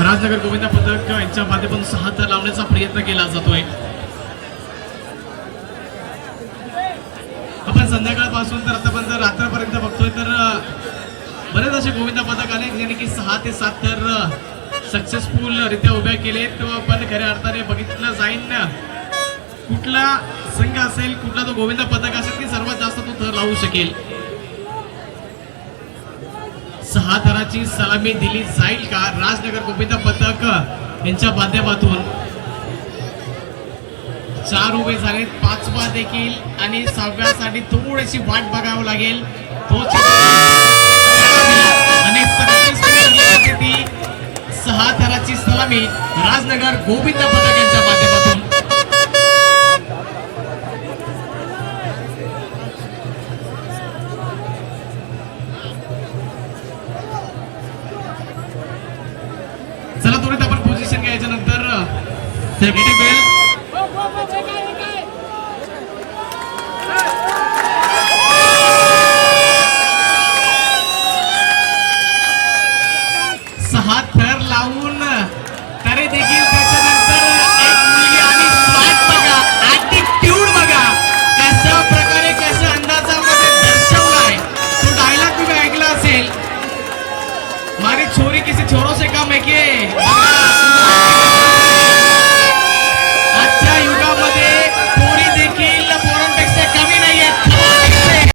राजनगर गोविंदा पथक यांच्या माध्यमातून सहा थर लावण्याचा प्रयत्न केला जातोय. आपण संध्याकाळपासून तर आतापर्यंत रात्रपर्यंत बघतोय तर बरेच असे गोविंदा पथक आले ज्याने की सहा ते सात तर सक्सेसफुल रित्या उभ्या केलेत पण खऱ्या अर्थाने बघितलं जाईल ना कुठला संघ असेल कुठला तो गोविंद पथक असेल की सर्वात जास्त तो थर लावू शकेल. सहा थराची सलामी दिली जाईल का? राजनगर गोविंद पथक यांच्या माध्यमातून चार उभे झालेत. पाचवा देखील आणि सहाव्यासाठी थोडीशी वाट बघावं लागेल. तो सहा थराची सलामी राजनगर गोविंद पथक यांच्या माध्यमातून सेफ्टी बेल्ट. सहा थर एक मुलगी आणि स्वाद बघा ऍटिट्यूड बघा. कशा प्रकारे कशा अंदाजामध्ये दर्शवलाय. तो डायलॉग तुम्ही ऐकला असेल. माझी